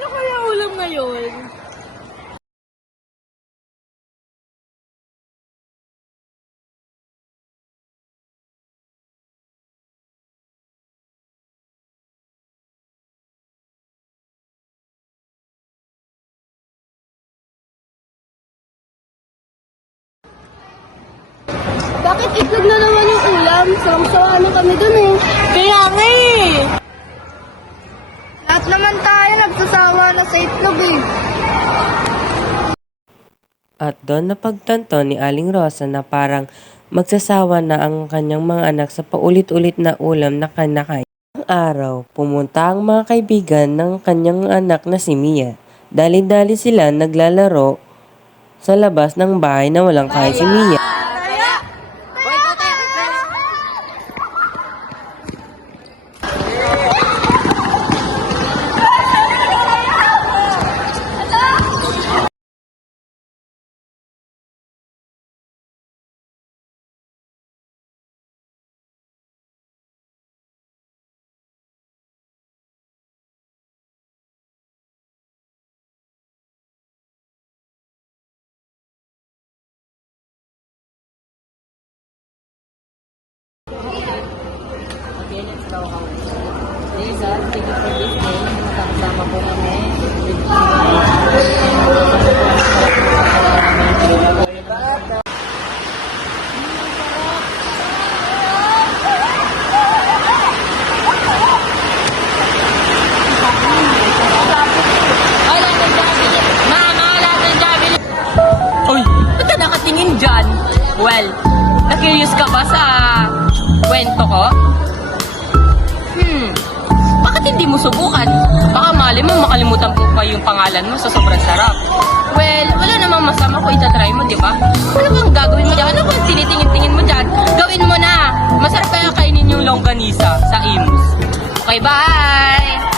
Ano kaya ulam ngayon? Bakit itlog na naman yung ulam? Sawang-sawa na kami dun eh. Kaya nga eh! Lahat naman tayo nagsasawa na sa itlog eh. At doon napagtanto ni Aling Rosa na parang magsasawa na ang kanyang mga anak sa paulit-ulit na ulam na kinakain. Ang araw, pumunta ang mga kaibigan ng kanyang anak na si Mia. Dali-dali sila naglalaro sa labas ng bahay na walang kain si Mia. Okay, let's go home. Jesus, thank you for this day. Makakasama po kami. Uy, ba't ka nakatingin dyan? Well, na-curious ka ba sa kwento ko? Bakit hindi mo subukan? Baka mali mo makalimutan po pa yung pangalan mo sa sobrang sarap. Well, wala namang masama kung itatry mo, di ba? Ano bang gagawin mo dyan? Ano bang tinitingin-tingin mo dyan? Gawin mo na! Masarap kaya kainin yung longganisa sa Imus. Okay, bye!